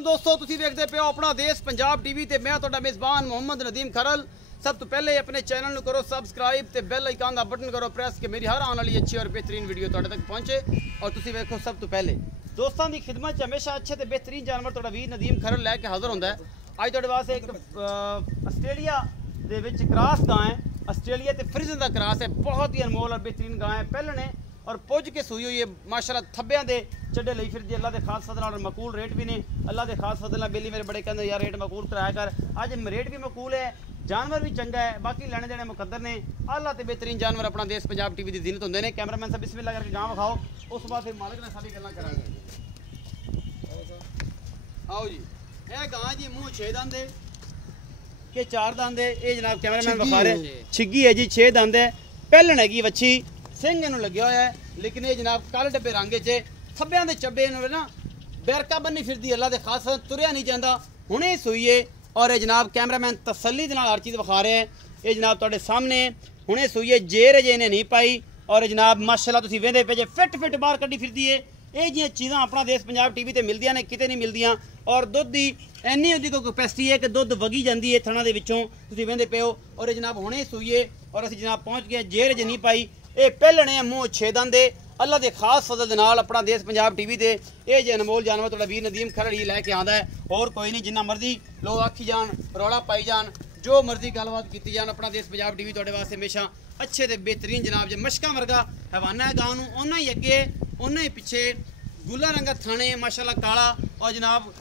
वालेकुम दोस्तों, तुसी देखते पे हो अपना देश पंजाब टीवी ते मैं तुहाडा मेज़बान मोहम्मद नदीम खरल। सब तो पहले अपने चैनल को करो सबसक्राइब ते बेल आइकन का बटन करो प्रेस कि मेरी हर आने वाली अच्छी और बेहतरीन वीडियो तुहाडे तक पहुंचे। और तुसी देखो सब तो पहले दोस्तों की खिदमत च हमेशा अच्छे ते बेहतरीन जानवर तुहाडा वीर नदीम खरल लैके हाज़र होंदा है। अज तुहाडे वास्ते एक आस्ट्रेलिया दे विच क्रॉस गां है, आस्ट्रेलिया ते फ्रिजन का क्रॉस है। बहुत ही अनमोल और बेहतरीन गां है, पहलने और पुज के सूई हुई है माशाल्लाह। थब्बियां दे चड्डे लई फिरदी अल्लाह के खास फजल और मकूल रेट भी ने। अल्लाह के खास फजल बेली मेरे बड़े कहते यार रेट मकूल कराया कर, अज रेट भी मकूल है, जानवर भी चंगा है, बाकी लेने देने मुकद्दर ने। अल्लाह ते बेहतरीन जानवर अपना देश पंजाब टीवी की जीनत होंगे ने। कैमरामैन साहब बिस्मिल्लाह करके गांव विखाओ, उस बाद फिर मालिक ने सारी गल्लां करांगे। आओ जी, यह गां जी मूँह 6 दंद है के 4 दंद है, ये जनाब कैमरामैन विखा रहे। छिग्गी है जी, 6 दंद है, पहलन हैगी वच्छी, सिंह इनू लग्या होया है, लेकिन ये जनाब काले डब्बे रंग च थब्बियां दे चब्बे ना बैरका बन्नी फिरदी अल्लाह दे खास तुरिया नहीं जाता हुणे सूईए। और ये जनाब कैमरामैन तसल्ली दे नाल हर चीज़ विखा रहे हैं। ये जनाब तुहाडे सामने हुणे सूईए, जेर जे इन्हें नहीं पाई। और जनाब माशाल्लाह तुसीं वेंदे पे जे फिट बाहर कड्डी फिरदी है। ये जिहियां चीज़ां अपना देश पंजाब टीवी ते मिलदियां ने, किते नहीं मिलदियां। और दुध दी इन्नी उहदी कोई कैपेसिटी है कि दुध वगी जाती है थणा दे विचों, तुसीं वेंदे पे हो। और ये जनाब हुणे सूईए और असीं जनाब पहुँच गए, जेर जे नहीं पाई। ये पहलने मूँह 6 दंद है, अल्लाह के खास फजल दे नाल अपना देश पंजाब टीवी ते ये जे अनमोल जानवर तुहाडा वीर नदीम खरड़ ही लैके आंदा है। और कोई नहीं, जिन्ना मर्जी लोग आखी जान, रौला पाई जान, जो मर्जी गलबात की जान, अपना देश पंजाब टीवी तुहाडे वास्ते हमेशा अच्छे ते बेहतरीन जनाब जे मशका वर्गा हवाना है गां नूं, उन्ना ही अगे उन्ना ही पिछे गुला रंगा थाने माशाल्लाह काला। और जनाब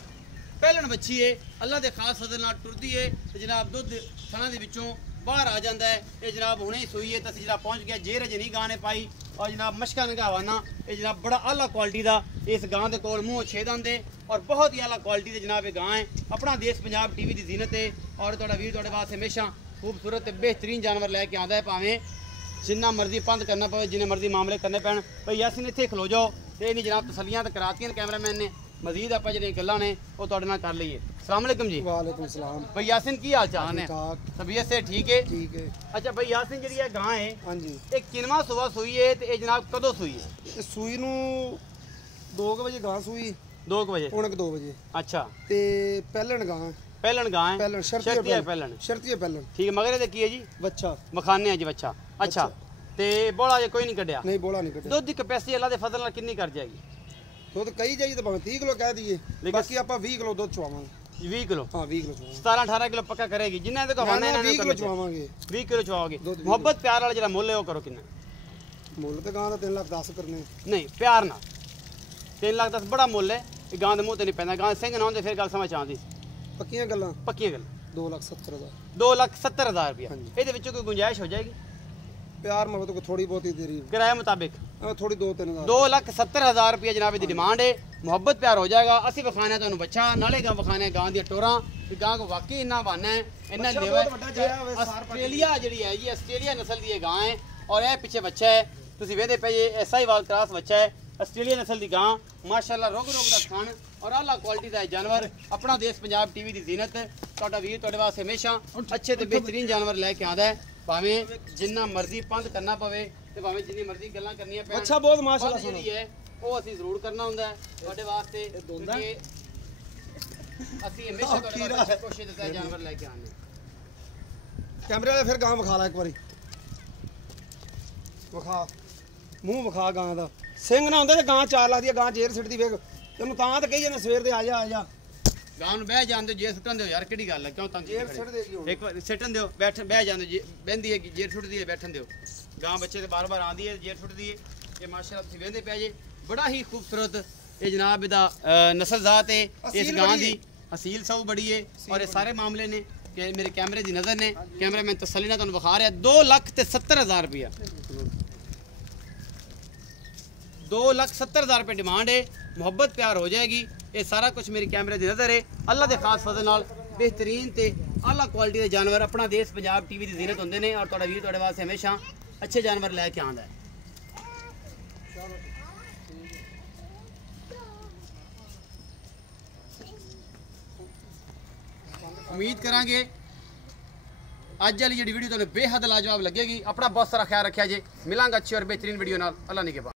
पहलन बच्ची है, अल्लाह के खास फजल नाल टुरदी है ते जनाब दुध थाना दे विचों बाहर आ जाता है। ये जनाब हुणे ही सूई है, तो असीं जनाब पहुँच गया, जेर अजे नहीं गां ने पाई। और जनाब मशका नंगा हवाना, ये जनाब बड़ा आला क्वालिटी का इस गां के कोल मूँह 6 दंद है और बहुत ही आला क्वालिटी के जनाब ये गां है। अपना देश पंजाब टीवी की जीनत है और तुहाडा वीर तुहाडे वास्ते हमेशा खूबसूरत ते बेहतरीन जानवर लैके आंदा है। भावें जिन्ना मर्जी पंध करना पवे, जिन्ने मर्जी मामले करने पैण, भाई यासीन इत्थे खलो जाओ। ये नहीं जनाब तसलियां तो करातियां कैमरामैन ने, मजीद आप जिहड़ियां गल्लां ने वो तुहाडे नाल कर लईए। अस्सलाम वालेकुम जी। वालेकुम सलाम। भाई यासीन की हाल चाल है? तबीयत से ठीक है? ठीक है। अच्छा भाई यासीन जी गां है, हाँ जी, एक किनवा सुबह सूई है तो ये जनाब कदों सूई है? ते सूई नू 2 बजे गां सूई, 2 बजे, पौने 2 बजे। अच्छा, ते पहलन गां, पहलन गां है, पहलन शर्ती है पहलन, शर्ती पहलन। ठीक है। मगर ये की है जी? बच्चा मखाने जी बच्चा। अच्छा, ते बोला जे कोई नहीं कढ़िया? नहीं, बोला नहीं कटे। दुध की कैपेसिटी अल्लाह के फजल नाल कितनी कर जाएगी? दुध कही जाइए तो भावें 30 किलो कह दीजिए, बाकी आप 20 किलो दुध चुवावांगे। 20 किलो? हाँ, 20 किलो चुवावांगे। 17-18 किलो पक्का करेगी जिन्ना देखो हवाना है। 20 किलो चुवावांगे। 20 किलो चुवाओगे। मोहब्बत प्यार वाला जरा मुੱਲ है वो करो कितना? मुੱਲ तो गां दा 3 लाख 10 करने। नहीं, प्यार ना 3 लाख 10 बड़ा मुੱਲ है। गां दे मूँह ते नहीं पैंदा, गां सिंह ना होंदे फिर गल समझ आंदी। पक्कियां गल्लां? पक्कियां गल। 2,70,000। 2,70,000 रुपया। हाँ जी। ਇਹਦੇ ਵਿੱਚੋਂ कोई गुंजाइश हो जाएगी? प्यार मोहब्बत को थोड़ी बहुत ही देरी, किराए मुताबिक थोड़ी 2-3 हज़ार। 2,70,000 रुपया जनाब की डिमांड है। मुहब्बत प्यार हो जाएगा। असी विखाने तुहानू बच्चा नाले गां विखाने गां दी टोरां भी गां को वाकई इन्ना वाना है, इन्ना लेवा है। आस्ट्रेलिया जिहड़ी है जी, आस्ट्रेलिया नस्ल दी गां है और यह पीछे बच्चा है, तुसीं वेंदे पे ये साहिवाल क्रॉस बच्चा है, आस्ट्रेलिया नस्ल की गां माशाल्लाह। रोग का खान और आला क्वालिटी का जानवर अपना देश पंजाब टीवी की जीनत तुहाडा वीर तुहाडे वास्ते हमेशा अच्छे ते बेहतरीन जानवर लैके आंदा है। भावें जिन्ना मर्जी पंध करना पवे ते भावें जिन्नी मर्जी गल्लां करनियां पैण, अच्छा बहुत माशाल्लाह जिहड़ी है वो असीं जरूर करना हुंदा है तुहाडे वास्ते, क्योंकि असीं हमेशा तुहाडे वास्ते कोशिश करदे जानवर लैके आने। कैमरे वाले फिर गां विखा ला एक बारी, विखा मूँह विखा गां दा। सिंह ना होंदे ते गां 4 लाख दी गां जेर सिੱਟਦੀ वेख तेनू तां ते कही जाने सवेर दे आ जा गां नूं बह जांदे जेर सुट्टन दिओ यार, किहड़ी गल है, क्यों तंग जेर सिੱਟ देगी हुण। एक बार सिੱਟਣ दिओ, बैठ बह जांदे बहंदी है जेर सुੱਟਦੀ है, बैठन दिओ। गां बच्चे ते बार-बार आंदी है, जेर सुੱਟਦੀ है। ये माशाल्लाह तुसीं वेंदे पे जे बड़ा ही खूबसूरत ये जनाब इहदा नस्ल जात है इस गां दी, असील सऊ बड़ी है। और ये सारे मामले ने कि मेरे कैमरे दी नज़र ने, कैमरामैन तसल्ली नाल तुहानू विखा रहा। 2,70,000 रुपया, 2,70,000 रुपये डिमांड है। मुहब्बत प्यार हो जाएगी। ये सारा कुछ मेरी कैमरे की नज़र है। अल्लाह के खास फजल नाल बेहतरीन ते आला क्वालिटी के जानवर अपना देश पंजाब टीवी की जीनत होंगे ने। और तुहाडा वीर तुहाडे वास्ते हमेशा अच्छे जानवर लैके आंदा है। उम्मीद करांगे अज वाली जी वीडियो तुहानू बेहद लाजवाब लगेगी। अपना बहुत सारा ख्याल रखा जे, मिलांगा अच्छी और बेहतरीन वीडियो नाल। अल्लाह ने के